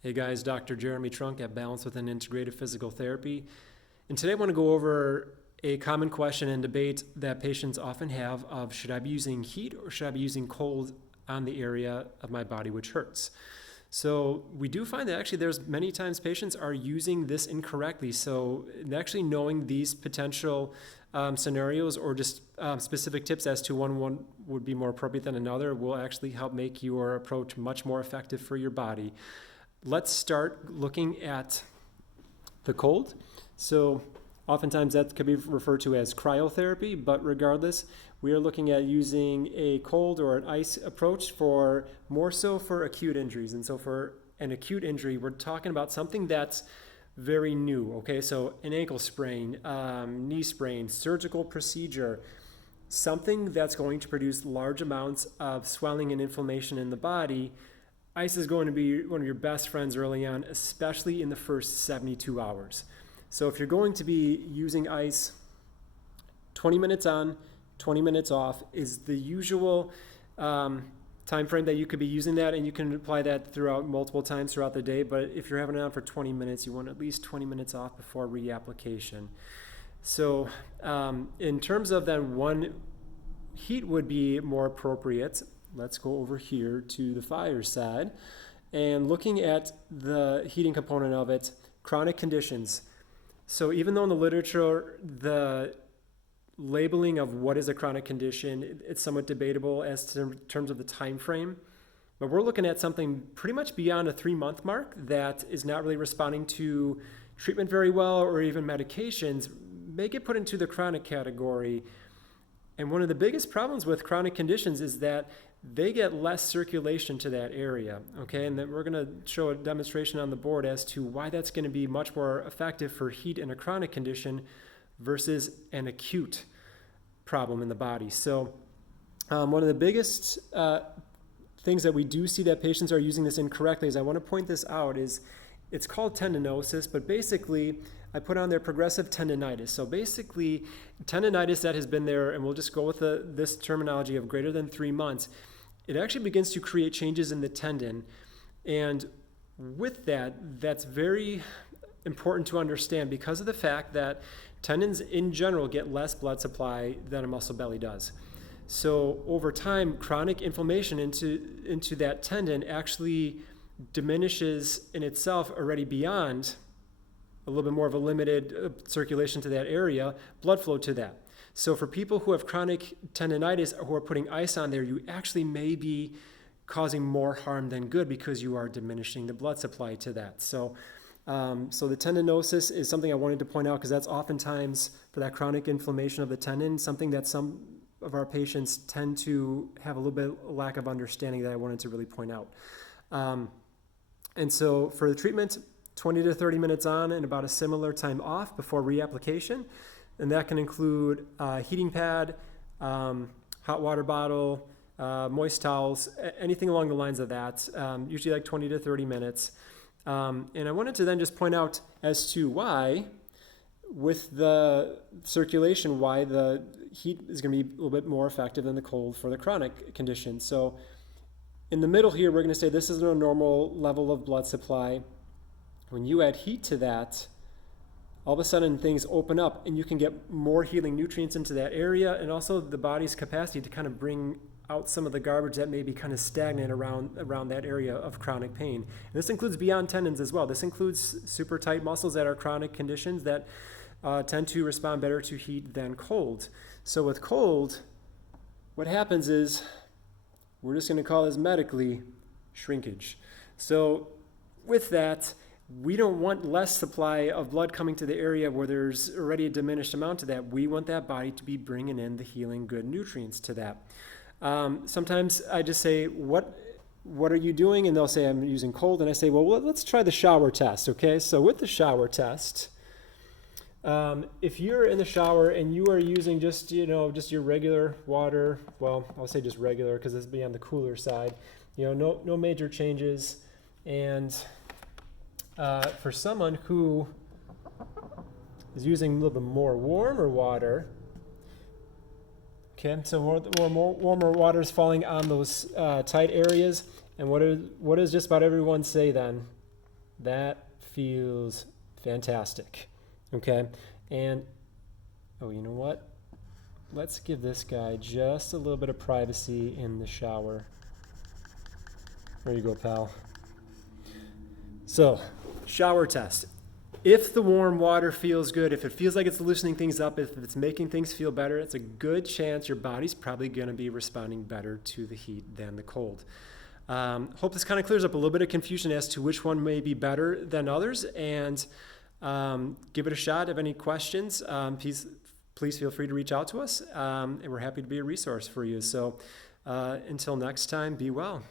Hey guys, Dr. Jeremy Trunk at Balance Within Integrative Physical Therapy. And today I want to go over a common question and debate that patients often have of should I be using heat or should I be using cold on the area of my body which hurts? So we do find that actually there's many times patients are using this incorrectly. So actually knowing these potential scenarios or just specific tips as to one would be more appropriate than another will actually help make your approach much more effective for your body. Let's start looking at the cold. So oftentimes that could be referred to as cryotherapy, but regardless, we are looking at using a cold or an ice approach for more so for acute injuries. And so for an acute injury, we're talking about something that's very new. Okay, so an ankle sprain, knee sprain, surgical procedure, something that's going to produce large amounts of swelling and inflammation in the body. Ice is going to be one of your best friends early on, especially in the first 72 hours. So if you're going to be using ice, 20 minutes on, 20 minutes off is the usual time frame that you could be using that, and you can apply that throughout multiple times throughout the day. But if you're having it on for 20 minutes, you want at least 20 minutes off before reapplication. So in terms of then one, heat would be more appropriate. Let's go over here to the fire side and looking at the heating component of it, chronic conditions. So even though in the literature, the labeling of what is a chronic condition, it's somewhat debatable as to in terms of the time frame, but we're looking at something pretty much beyond a 3-month mark that is not really responding to treatment very well or even medications, may get put into the chronic category. And one of the biggest problems with chronic conditions is that they get less circulation to that area, okay? And then we're going to show a demonstration on the board as to why that's going to be much more effective for heat in a chronic condition versus an acute problem in the body. So one of the biggest things that we do see that patients are using this incorrectly is, I want to point this out, is it's called tendinosis, but basically I put on there progressive tendinitis. So basically tendinitis that has been there, and we'll just go with this terminology of greater than 3 months, it actually begins to create changes in the tendon. And with that, that's very important to understand because of the fact that tendons in general get less blood supply than a muscle belly does. So over time, chronic inflammation into that tendon actually diminishes in itself already beyond a little bit more of a limited circulation to that area, blood flow to that. So for people who have chronic tendinitis or who are putting ice on there, you actually may be causing more harm than good because you are diminishing the blood supply to that. So the tendinosis is something I wanted to point out because that's oftentimes for that chronic inflammation of the tendon, something that some of our patients tend to have a little bit lack of understanding that I wanted to really point out. And so for the treatment, 20 to 30 minutes on and about a similar time off before reapplication. And that can include heating pad, hot water bottle, moist towels, anything along the lines of that, usually like 20 to 30 minutes. And I wanted to then just point out as to why, with the circulation, why the heat is going to be a little bit more effective than the cold for the chronic condition. So in the middle here, we're going to say this is a normal level of blood supply. When you add heat to that, all of a sudden things open up and you can get more healing nutrients into that area, and also the body's capacity to kind of bring out some of the garbage that may be kind of stagnant around that area of chronic pain. And this includes beyond tendons as well. This includes super tight muscles that are chronic conditions that tend to respond better to heat than cold. So with cold, what happens is, we're just going to call this medically shrinkage. So with that, we don't want less supply of blood coming to the area where there's already a diminished amount of that. We want that body to be bringing in the healing good nutrients to that. Sometimes I just say, what are you doing? And they'll say, I'm using cold. And I say, well, let's try the shower test, okay? So with the shower test, if you're in the shower and you are using just your regular water, well, I'll say just regular because it's be on the cooler side, no major changes. And for someone who is using a little bit more warmer water, okay, so more warmer water is falling on those tight areas. And what does just about everyone say then? That feels fantastic. Okay. And, oh, you know what? Let's give this guy just a little bit of privacy in the shower. There you go, pal. So, shower test. If the warm water feels good, if it feels like it's loosening things up, if it's making things feel better, it's a good chance your body's probably going to be responding better to the heat than the cold. Hope this kind of clears up a little bit of confusion as to which one may be better than others, and give it a shot. If any questions, please feel free to reach out to us, and we're happy to be a resource for you. So until next time, be well.